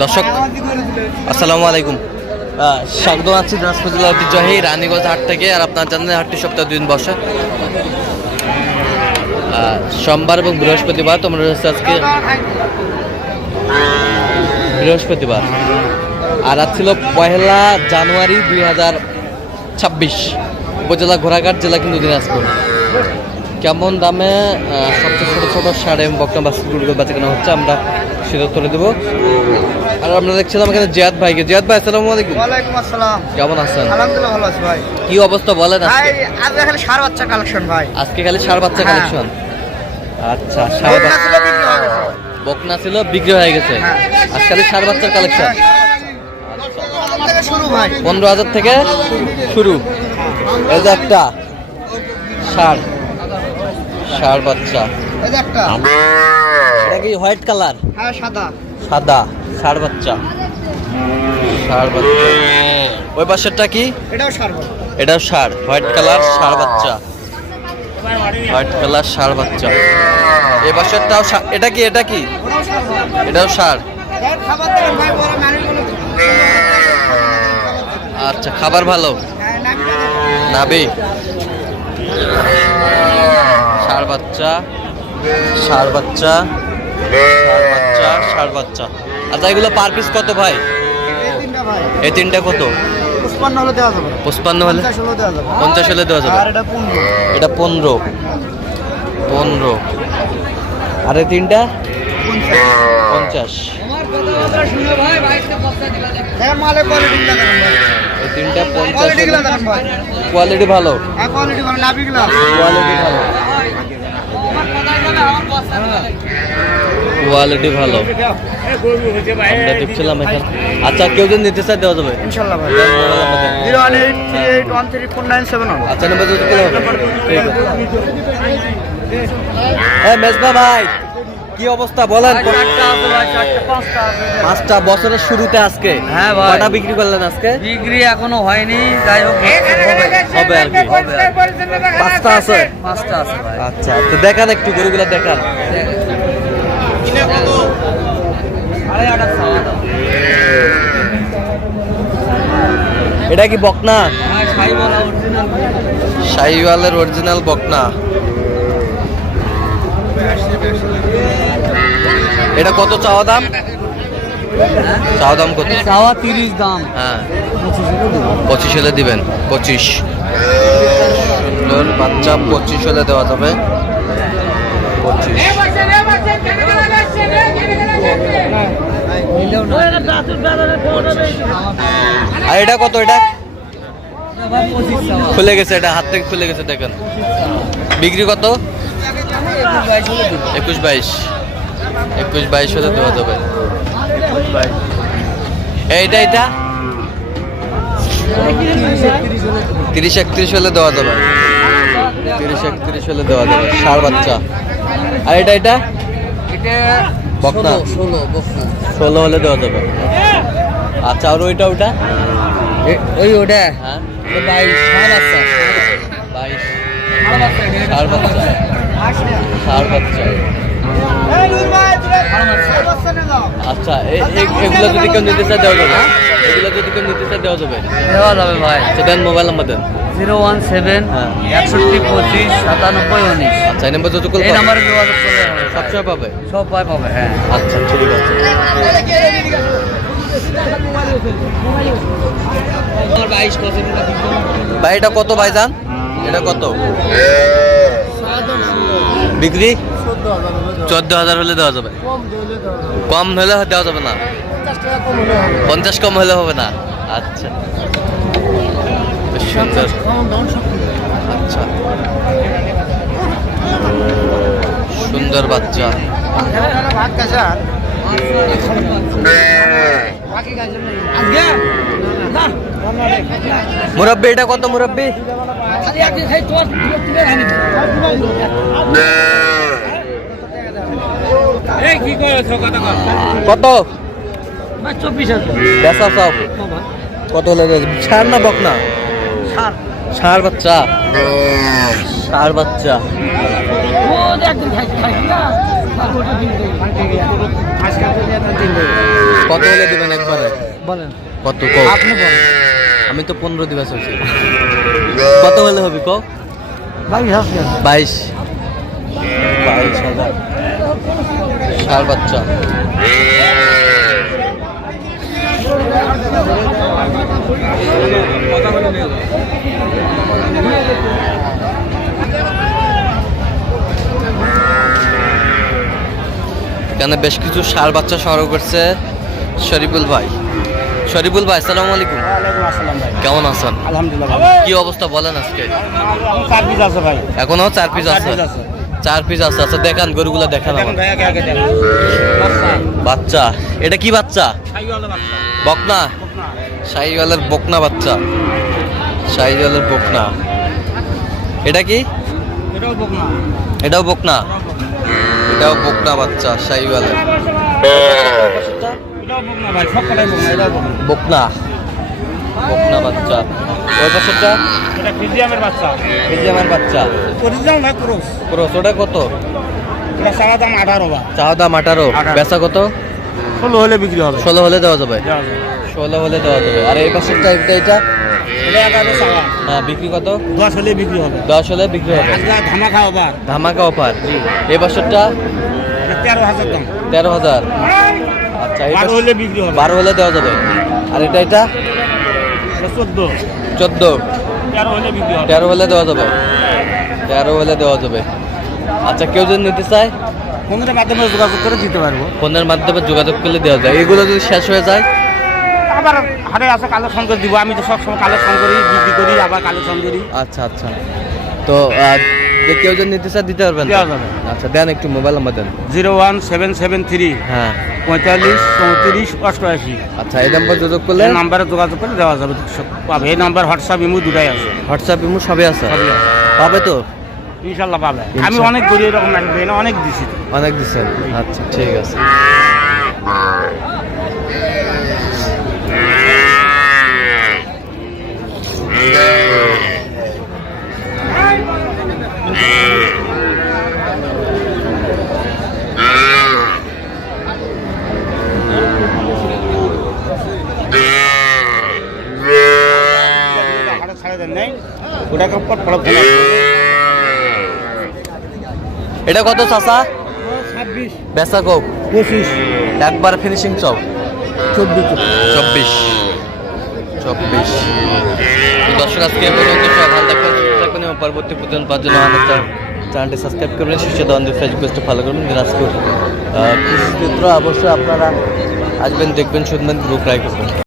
দর্শক আসসালামু আলাইকুম, স্বাগত আছি দিনাজপুর জেলা ঐতিহ্যবাহী রানীগঞ্জ হাট থেকে। আর আপনার জানেন হাটটি সপ্তাহে 2 দিন বসে, সোমবার এবং বৃহস্পতিবার। তোমরা হচ্ছে আজকে বৃহস্পতিবার, আর আজ ছিল 1 জানুয়ারি 2026, উপজেলা ঘোড়াঘাট, জেলা কিন্তু দিনাজপুর। কেমন দামে সবচেয়ে ছোটো ছোটো ষাঁড় এবং বকনা বাছুরগুলো বেচা কেনা হচ্ছে আমরা সেটা তুলে দেবো। আর আমরা দেখছিলাম এখানে জিয়াদ ভাইকে। জিয়াদ ভাই আসসালামু আলাইকুম। ওয়ালাইকুম আসসালাম। কেমন আছেন? আলহামদুলিল্লাহ ভালো আছি ভাই। কি অবস্থা বলেন? ভাই আজকে খালি ষাঁড় বাচ্চা কালেকশন ভাই। আজকে খালি ষাঁড় বাচ্চা কালেকশন। আচ্ছা, ষাঁড় বকনা ছিল বিক্রি হয়ে গেছে, আজ খালি ষাঁড় বাচ্চার কালেকশন। শুরু ভাই 15,000 থেকে শুরু। এই যে একটা ষাঁড় বাচ্চা, এই যে একটা এটা কি হোয়াইট কালার? হ্যাঁ সাদা ষাঁড় বাচ্চা। ওই পাশেরটা কি? এটাও ষাঁড়। এটাও ষাঁড়, হোয়াইট কালার ষাঁড় বাচ্চা, এই পাশেরটাও ষাঁড়। এটা কি? এটাও ষাঁড়। খাবার দেবেন ভাই, বড় মানুষগুলো। আচ্ছা, খাবার ভালো, নাবি ষাঁড় বাচ্চা। আচ্ছা, এগুলো পার পিস কত ভাই? এই তিনটা কত? 55 হলে দেওয়া যাবে। 55 হলে 50 হলে দেওয়া যাবে। আর এটা 15। এটা 15। আর এই তিনটা 50। হ্যাঁ মালে কোয়ালিটি গুলো দেখেন ভাই। এই তিনটা 50। কোয়ালিটি গুলো দেখেন ভাই। কোয়ালিটি ভালো, হ্যাঁ কোয়ালিটি ভালো, নাভি গুলো কোয়ালিটি ভালো। আমরা দেখছিলাম এখানে। আচ্ছা, কেউ যদি নিতে চায় দেওয়া যাবে ইনশাআল্লাহ ভাই। 01838134971। আচ্ছা, নাম্বার যদি কেউ হবে। হ্যাঁ মেজবা ভাই, কি অবস্থা বলেন? 5টা বছরের শুরুতে আজকে হ্যাঁ ভাই। কটা বিক্রি করলেন আজকে? বিক্রি এখনো হয়নি, যাই হোক হবে আর কি। 5টা আছে। 5টা আছে ভাই। আচ্ছা, তো দেখান একটু গরুগুলা দেখান। এটা কি বকনা? শাহিওয়ালের অরিজিনাল বকনা। এটা কত চাওয়া দাম? কত? চাওয়া 30 দাম। হ্যাঁ 25 হলে দিবেন। 25 সুন্দর বাচ্চা, 25 হলে দেওয়া যাবে। 25। আর এটা কত? এটা খুলে গেছে, এটা হাত থেকে খুলে গেছে, দেখেন। বিক্রি কত? 21-22 হলে দেওয়া যাবে। এইটা 30-31 হলে দেওয়া যাবে। 30-31 হলে দেওয়া যাবে। ষাঁড় বাচ্চা। আর এটা বকনা 16 হলে দেওয়া যাবে। আচ্ছা, আর ওইটা ওটা হ্যাঁ 22 ষাঁড় বাচ্চা। 22 ষাঁড় বাচ্চা। আচ্ছা, এগুলো যদি কেউ নিতে চায় দেওয়া যাবে? দেওয়া যাবে ভাই। আচ্ছা, দেন মোবাইল নাম্বার দেন। 017 61 25 97 19। আচ্ছা, এই নাম্বার যত এই নাম্বারে যোগাযোগ করলে সবসময় পাবে। সব পাবে। হ্যাঁ আচ্ছা, ঠিক আছে। ভাই এটা কত ভাইজান? এটা কত বিক্রি? 14,000 হলে দেওয়া যাবে। কম হলে দেওয়া যাবে না? 50 কম হলে হবে না? আচ্ছা, সুন্দর। আচ্ছা, সুন্দর বাচ্চা। মুরব্বি এটা কত? মুরব্বি কত? 24,000। কত হলে? ষাঁড় না বকনা? ষাঁড় বাচ্চা। কত হলে দিবেন একবারে? বলেন কত কও? আপনি বলেন। আমি তো 15 দিবা চাইছি। কত হলে হবে কও? 22,000। 22,000 ষাঁড় বাচ্চা। এখানে বেশ কিছু ষাঁড় বাচ্চা সংগ্রহ করছে শরীফুল ভাই। শরীফুল ভাই, আসসালামু আলাইকুম। আসসালাম ভাই। কেমন আছেন? আলহামদুলিল্লাহ। কি অবস্থা বলেন আজকে? 4 পিস আছে ভাই। এখনো 4 পিস আছে? 4 পিস আছে। আচ্ছা দেখান, গরুগুলা দেখান আমার। বাচ্চা, এটা কি বাচ্চা? বকনা? শাহিওয়ালের বকনা বাচ্চা। শাহিওয়ালের বকনা। এটা কি? এটাও বকনা। এটাও বকনা বাচ্চা শাহিওয়ালের। বকনা, বকনা বাচ্চা। ওই পাশেরটা ফিজিয়ামের বাচ্চা। ফিজিয়ামের বাচ্চা। অরিজিনাল ভাই ক্রস। ক্রস, ওটা কত? এটা চাওয়া দাম 18 ভাই। চাওয়া দাম 18, বেচা কত? 16 হলে বিক্রি হবে। 16 হলে দেওয়া যাবে? 16 হলে দেওয়া যাবে। আর এই পাশেরটা এটা এটা 11 চাওয়া। হ্যাঁ, বিক্রি কত? 10 হলে বিক্রি হবে। 10 হলে বিক্রি হবে। আজকে ধামাকা অফার। ধামাকা অফার। এই বছরটা 13,000 দাম। 13,000। আচ্ছা, এই 12 হলে বিক্রি হবে। 12 হলে দেওয়া যাবে। আর এটা 14 14, 13 হলে বিক্রি হবে। 13 হলে দেওয়া যাবে। 13 হলে দেওয়া যাবে। আচ্ছা, কেউ যদি নিতে চায় ফোনের মাধ্যমে যোগাযোগ করে দিতে পারবো। ফোনের মাধ্যমে যোগাযোগ করলে দেওয়া যায়। এগুলো যদি শেষ হয়ে যায় আবার হাটে আছে কালেকশন করে দিব। আমি তো সবসময় কালেকশন করি, বিক্রি করি, আবার কালেকশন করি। আচ্ছা আচ্ছা। তো যে কেউ যদি নিতে চায় দিতে পারবেন তো? দেওয়া যাবে। আচ্ছা, দেন একটু মোবাইল নাম্বার দেন। 01773 হ্যাঁ। 45 34 88। আচ্ছা, এই নাম্বার যোগাযোগ করলে এই নাম্বারে যোগাযোগ করে দেওয়া যাবে। সব পাবে। এই নাম্বার হোয়াটসঅ্যাপ ইমো দুটাই আছে। হোয়াটসঅ্যাপ ইমো সবই আছে? সবই আছে। পাবে তো? ইনশাল্লাহ পাবে। আমি ইনশাল্লাহ। অনেক করি এরকম মেসেজ দিই না, অনেক দিছি। অনেক দিচ্ছেন? আচ্ছা, ঠিক আছে। হাটে ছাড়ে দেন নাই, ওটাকে পর ফলো ফেলা। এটা কত চাচা? 26 বেচা কো? 25 একবার ফিনিশিং সব 24 24। তো দর্শক, আজকে পর্যন্ত সব ভালো থাকবেন, সুস্থ থাকবেন এবং পরবর্তী প্রতিদিন পাওয়ার জন্য আমাদের চ্যানেলটি সাবস্ক্রাইব করবেন, শীর্ষে দেওয়ান ফেসবুক পেজটি ফলো করবেন। দিনাজপুর কৃষি চিত্র অবশ্যই আপনারা আসবেন, দেখবেন, শুনবেন, গ্রুপ লাইক করবেন।